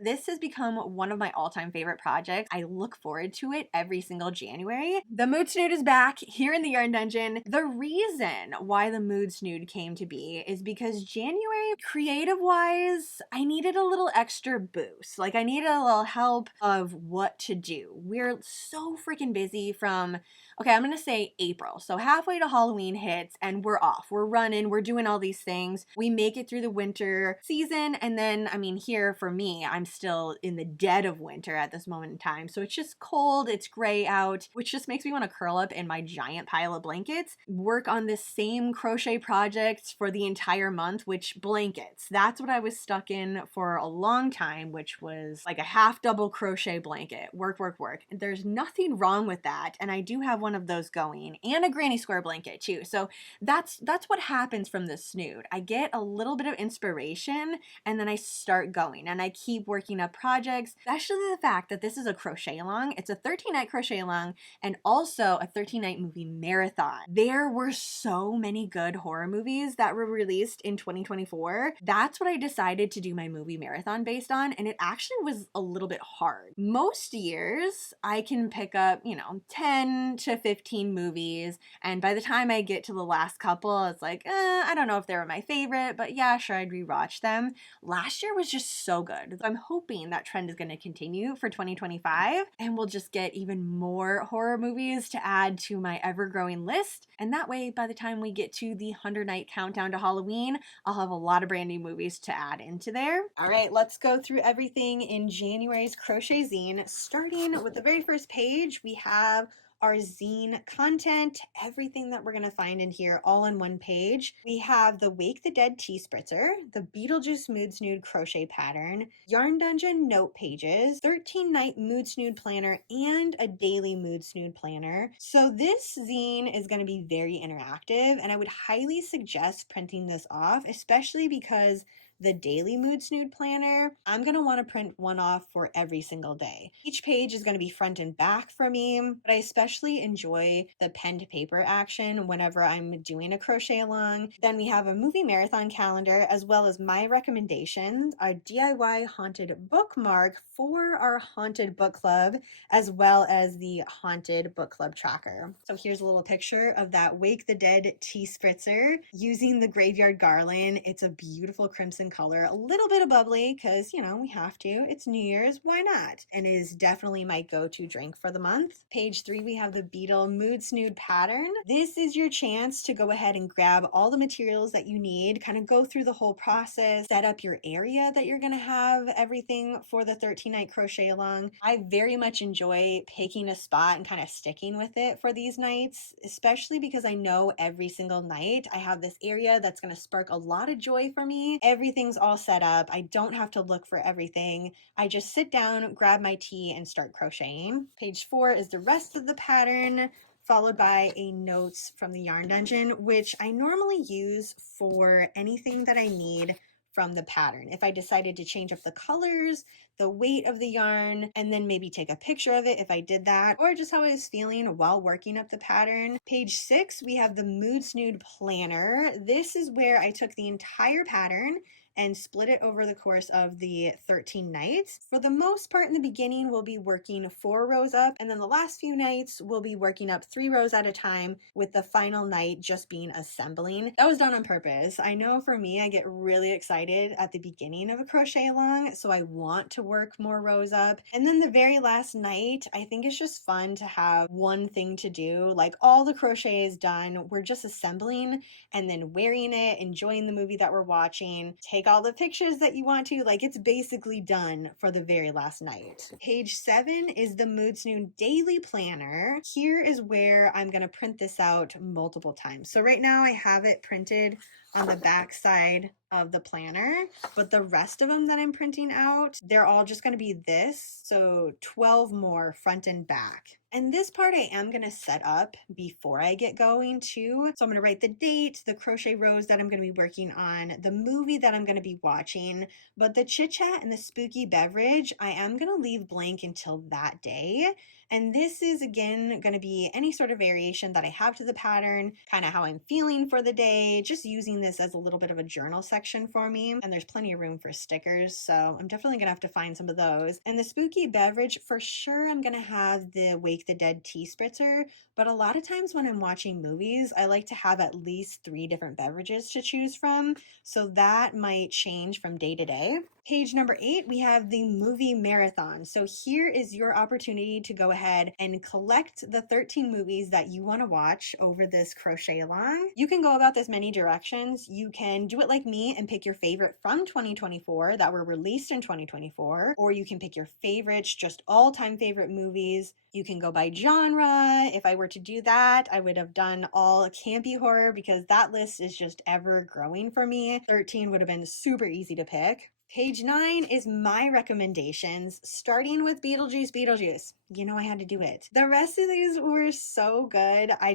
This has become one of my all-time favorite projects. I look forward to it every single January. The Mood Snood is back here in the Yarn Dungeon. The reason why the Mood Snood came to be is because January, creative-wise, I needed a little extra boost. Like, I needed a little help of what to do. We're so freaking busy from, okay, I'm gonna say April. So halfway to Halloween hits and we're off. We're running, we're doing all these things. We make it through the winter season, and then, I mean, here for me, I'm still in the dead of winter at this moment in time. So it's just cold, it's gray out, which just makes me want to curl up in my giant pile of blankets, work on this same crochet project for the entire month, which blankets. That's what I was stuck in for a long time, which was like a half double crochet blanket. Work, work, work. There's nothing wrong with that. And I do have one of those going, and a granny square blanket too. So that's what happens from the Snood. I get a little bit of inspiration and then I start going and I keep working up projects, especially the fact that this is a crochet along. It's a 13-night crochet along and also a 13-night movie marathon. There were so many good horror movies that were released in 2024. That's what I decided to do my movie marathon based on, and it actually was a little bit hard. Most years I can pick up, 10 to 15 movies, and by the time I get to the last couple, it's like, I don't know if they were my favorite, but yeah, sure, I'd rewatch them. Last year was just so good. I'm hoping that trend is going to continue for 2025, and we'll just get even more horror movies to add to my ever-growing list. And that way, by the time we get to the 100-night countdown to Halloween, I'll have a lot of brand new movies to add into there. All right, let's go through everything in January's crochet zine. Starting with the very first page, we have our zine content, everything that we're going to find in here all in one page. We have the Wake the Dead tea spritzer, the Beetlejuice Mood Snood crochet pattern, Yarn Dungeon note pages, 13-night Mood Snood planner, and a daily Mood Snood planner. So this zine is going to be very interactive, and I would highly suggest printing this off, especially because the daily Mood Snood planner, I'm going to want to print one off for every single day. Each page is going to be front and back for me, but I especially enjoy the pen to paper action whenever I'm doing a crochet along. Then we have a movie marathon calendar, as well as my recommendations, our DIY haunted bookmark for our haunted book club, as well as the haunted book club tracker. So here's a little picture of that Wake the Dead tea spritzer using the graveyard garland. It's a beautiful crimson color, a little bit of bubbly because, we have to. It's New Year's, why not? And it is definitely my go-to drink for the month. Page 3, we have the Beetle Mood Snood pattern. This is your chance to go ahead and grab all the materials that you need, kind of go through the whole process, set up your area that you're going to have everything for the 13-night crochet along. I very much enjoy picking a spot and kind of sticking with it for these nights, especially because I know every single night I have this area that's going to spark a lot of joy for me. Everything's all set up. I don't have to look for everything. I just sit down, grab my tea, and start crocheting. Page 4 is the rest of the pattern, followed by a notes from the Yarn Dungeon, which I normally use for anything that I need from the pattern. If I decided to change up the colors, the weight of the yarn, and then maybe take a picture of it if I did that, or just how I was feeling while working up the pattern. Page 6, we have the Mood Snood planner. This is where I took the entire pattern and split it over the course of the 13 nights. For the most part in the beginning, we'll be working 4 rows up, and then the last few nights, we'll be working up 3 rows at a time, with the final night just being assembling. That was done on purpose. I know for me, I get really excited at the beginning of a crochet along, so I want to work more rows up. And then the very last night, I think it's just fun to have one thing to do. Like, all the crochet is done, we're just assembling and then wearing it, enjoying the movie that we're watching, take all the pictures that you want to. Like, it's basically done for the very last night. Page 7 is the Mood Snood daily planner. Here is where I'm going to print this out multiple times. So right now I have it printed on the back side of the planner, but the rest of them that I'm printing out, they're all just going to be this. So 12 more front and back. And this part I am going to set up before I get going too. So I'm going to write the date, the crochet rows that I'm going to be working on, the movie that I'm going to be watching, but the chit chat and the spooky beverage, I am going to leave blank until that day. And this is again going to be any sort of variation that I have to the pattern, kind of how I'm feeling for the day, just using using this as a little bit of a journal section for me, and there's plenty of room for stickers, so I'm definitely gonna have to find some of those. And the spooky beverage, for sure I'm gonna have the Wake the Dead tea spritzer, but a lot of times when I'm watching movies, I like to have at least 3 different beverages to choose from, so that might change from day to day. Page number 8, we have the movie marathon. So here is your opportunity to go ahead and collect the 13 movies that you want to watch over this crochet along. You can go about this many directions. You can do it like me and pick your favorite from 2024 that were released in 2024, or you can pick your favorites, just all-time favorite movies. You can go by genre. If I were to do that, I would have done all campy horror because that list is just ever growing for me. 13 would have been super easy to pick. Page 9 is my recommendations, starting with Beetlejuice, Beetlejuice. You know I had to do it. The rest of these were so good. I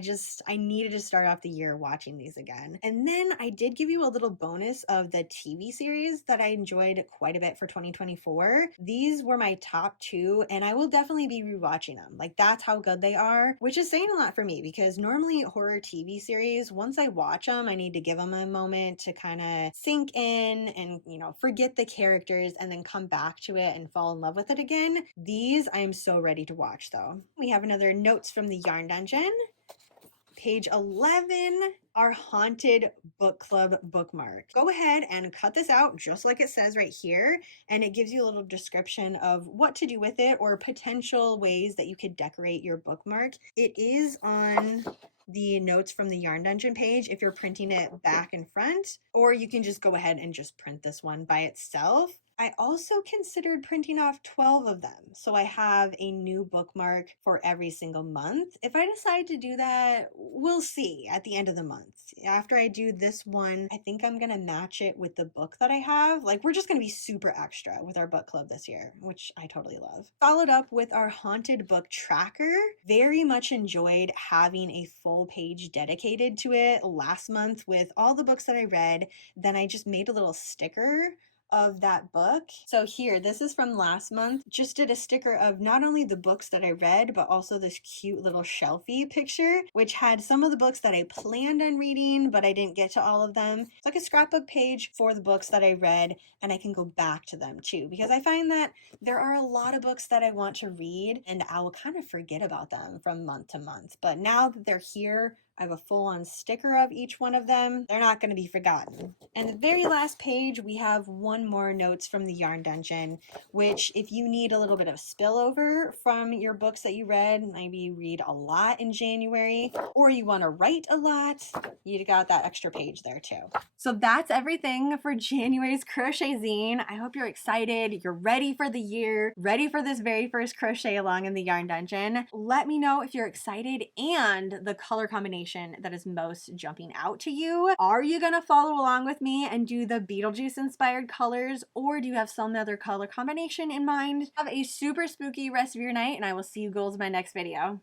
needed to start off the year watching these again. And then I did give you a little bonus of the TV series that I enjoyed quite a bit for 2024. These were my top 2, and I will definitely be rewatching them. Like, that's how good they are, which is saying a lot for me because normally horror TV series, once I watch them, I need to give them a moment to kind of sink in and, forget the characters and then come back to it and fall in love with it again. These I am so ready to watch though. We have another notes from the Yarn Dungeon. Page 11, our haunted book club bookmark. Go ahead and cut this out just like it says right here, and it gives you a little description of what to do with it or potential ways that you could decorate your bookmark. It is on the notes from the Yarn Dungeon page if you're printing it back and front, or you can just go ahead and just print this one by itself. I also considered printing off 12 of them, so I have a new bookmark for every single month. If I decide to do that, we'll see at the end of the month. After I do this one, I think I'm gonna match it with the book that I have. Like, we're just gonna be super extra with our book club this year, which I totally love. Followed up with our haunted book tracker. Very much enjoyed having a full page dedicated to it last month with all the books that I read. Then I just made a little sticker of that book. So here, this is from last month. Just did a sticker of not only the books that I read, but also this cute little shelfie picture, which had some of the books that I planned on reading, but I didn't get to all of them. It's like a scrapbook page for the books that I read, and I can go back to them too, because I find that there are a lot of books that I want to read, and I will kind of forget about them from month to month. But now that they're here, I have a full-on sticker of each one of them. They're not going to be forgotten. And the very last page, we have one more notes from the Yarn Dungeon, which if you need a little bit of spillover from your books that you read, maybe you read a lot in January, or you want to write a lot, you got that extra page there too. So that's everything for January's crochet zine. I hope you're excited. You're ready for the year, ready for this very first crochet along in the Yarn Dungeon. Let me know if you're excited and the color combination that is most jumping out to you. Are you gonna follow along with me and do the Beetlejuice inspired colors, or do you have some other color combination in mind? Have a super spooky rest of your night, and I will see you ghouls in my next video.